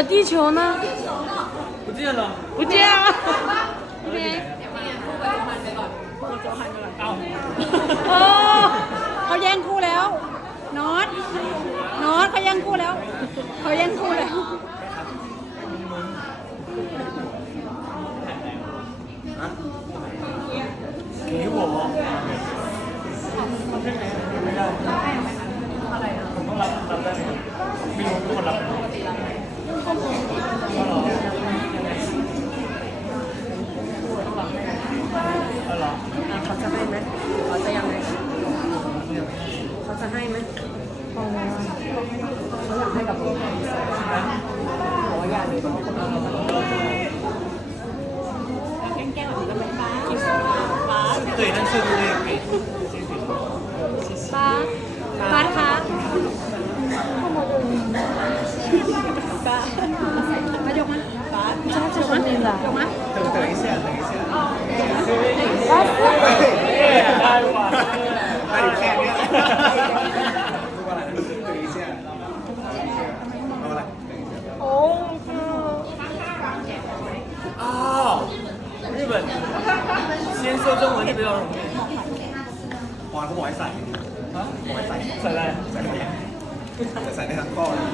小地球呢？不见了。不见了。这边。 เอ้า โอ้เขาแย่งคู่แล้วนอตนอตเขาแย่งคู่แล้วเขาแย่งคู่แล้ว ป้าม ายกมา ป้า จะจะคนนึงล่ะยกมา 等等一下，等一下。太晚了。他有แค่เนี้ยพูดว่าอะไรนะ等一下เอาอะไร โอ้ 哦，日本，先说中文就比较容易。 ปอนเขาบอกให้ใส่ 啊？ บอกให้ใส่ 再来。 ใส่ไป จะใส่ได้ทั้งข้อเลย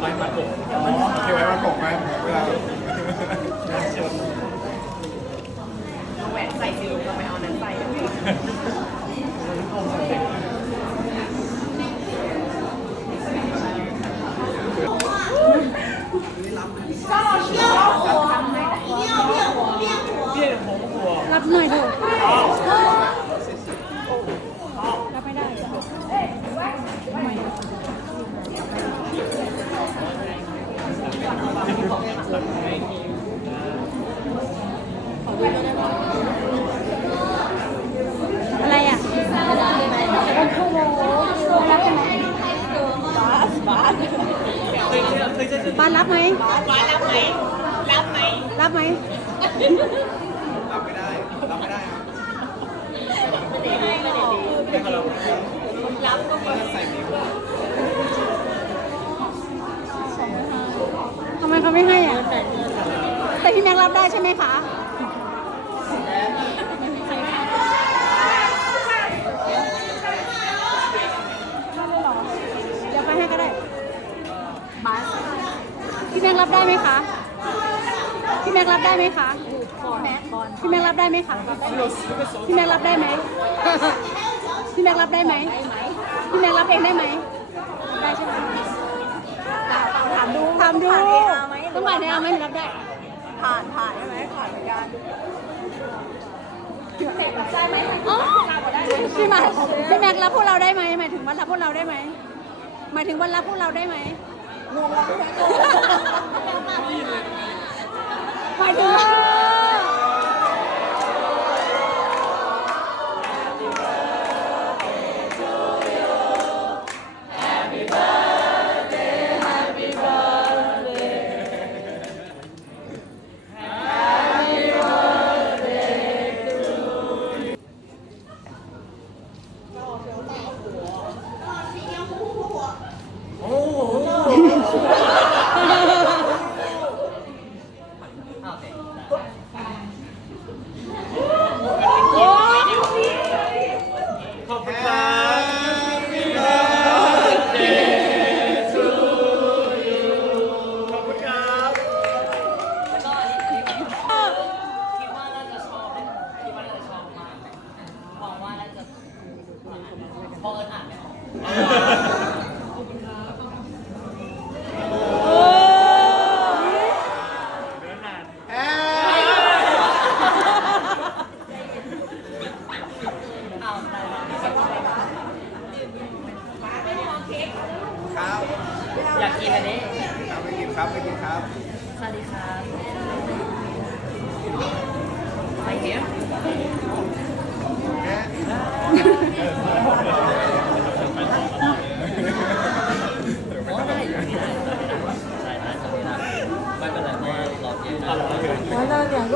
ไว้ปัดผมอ๋อเก็บไว้มาปกไหมเวลาชนเอาแหวนใส่สิลูกเราไม่เอานั้นใส่ รับไหมป้ารับไหมรับไหมรับไหมรับไม่ได้รับไม่ได้ครับรับก็ควรใส่นิ้วทำไมเขาไม่ให้อะแต่พี่แม็กรับได้ใช่ไหมคะ เดี๋ยวไปให้ก็ได้ ป้า พี่แม็ก รับได้ไหมคะ พี่แม็กรับได้ไหมคะบอลบอลพี่แม็กรับได้ไหมคะ พี่แม็กรับได้ไหมพี่แม็กรับได้ไหมพี่แม็กรับเองได้ไหมได้ใช่ไหมถามดูถามดูผ่านเออาไหมต้องผ่านเออาไหมถึงรับได้ ผ่านผ่านใช่ไหมผ่านเหมือนกันอ๋อพี่มาพี่แม็กรับพวกเราได้ไหมหมายถึงว่ารับพวกเราได้ไหมหมายถึงว่ารับพวกเราได้ไหม หมายถึงว่า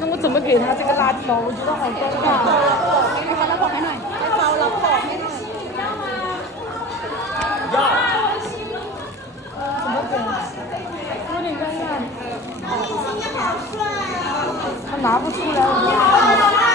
那我怎么给他这个辣条？我觉得好尴尬。 ให้เขารับของให้หน่อยให้เขารับของให้หน่อย 怎么给？有点尴尬。他拿不出来，我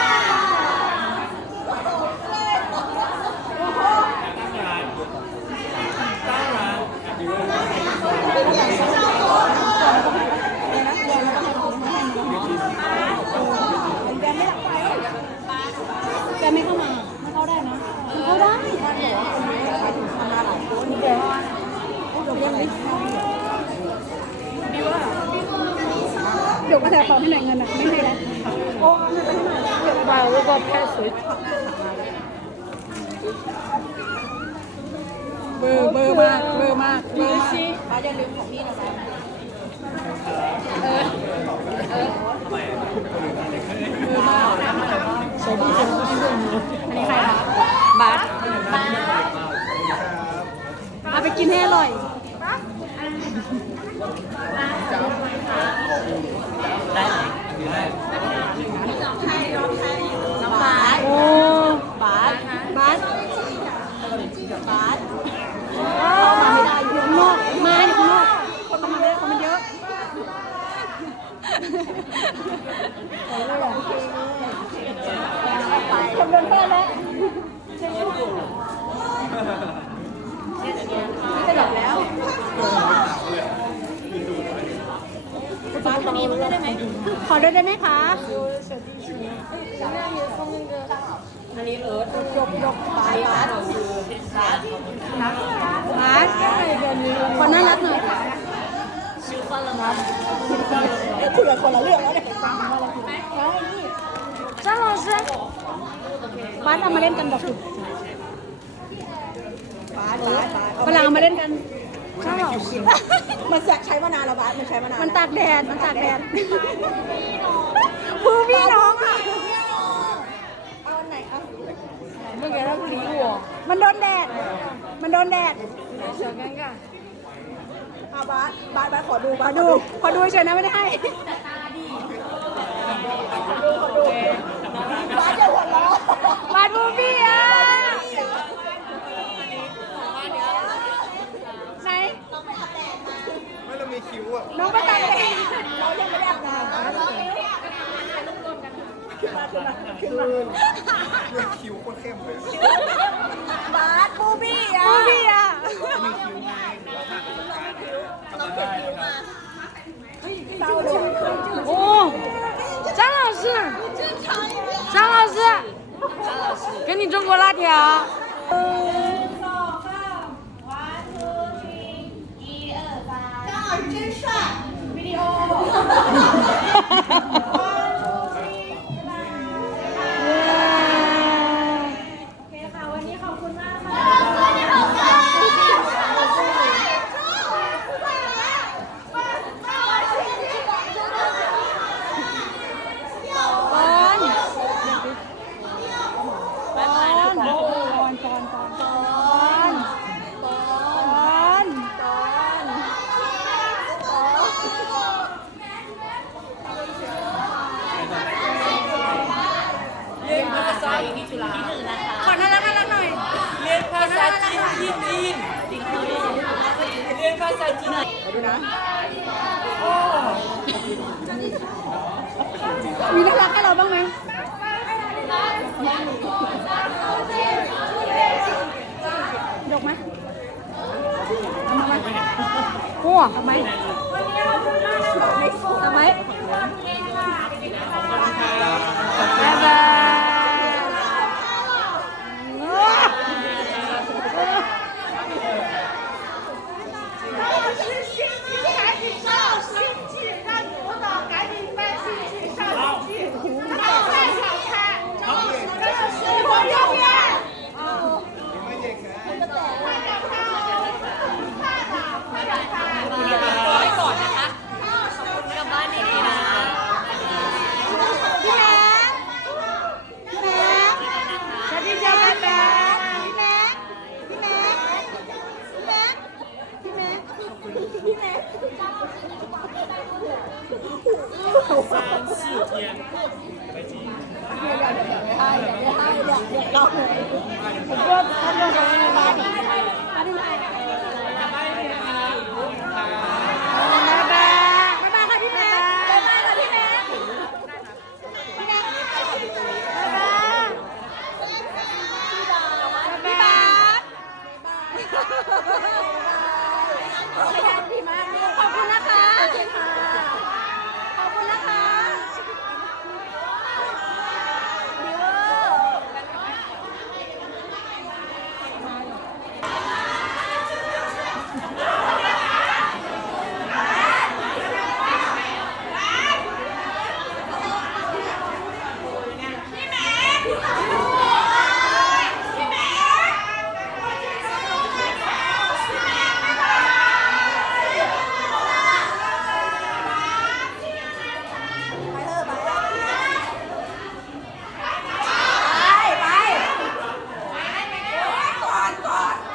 ก็แต่ขอให้หนเงินอะ ไม่ให้นะโอ้เม่ใช่เดี๋ยวาแล้วก็แค่สวยเบอร์เบอร์มากเบอร์มากเบอร์มากเราจะลืมของพี่นะคะออเออเบอร์มากใช้บ้านอันนี้ใครคะบาร์บาสเอาไปกินให้อร่อย ขอด้วได้ไหมคะอันนี้เอิร์ธยกยกปลายร้านคือร้านร้านคนน่ารักหน่อยชื่อคนละมั้าคุณเป็นคนละเรื่องแล้วเนี่ยจ้าลองเชื่อบ้านเอามาเล่นกันแบบฝรั่งมาเล่นกัน ข้าวมันใช้มานานแล้วบัสมันใช้มานานมันตากแดด มันตากแดดมืพี่น้องอะเอาไหนเอามึงแกี้เราผีหัวมันโดนแดด มันโดนแดดเสือกันกันอาบาสบาสบาสขอดูบาสดู ขอดูเฉยนะไม่ได้ให้ดูขอดูบาสจะหัวเราะบาสบูบี้อะ น้องไปตายเองเรายังไม่ได้ทำขึ้นมาขึ้นมาคิวคนเข้มเลยบาสบูบี้อ่ะบูบี้อ่ะมีคิวมาเราเก็บคิวมา哦，张老师，张老师，张老师，给你中国辣条。ู่นะมีน่ารักให้เราบ้างไหมดกไหมทำไมกลัวทำไมทำไม สื่อเทียนไปจีนพี่บาสพี่บาสพี่บาสพี่บพี่บม่บาสพี่บพี่บม่บาสพี่บพี่บม่บาสพี่บพี่บม่บาสพี่บพี่บม่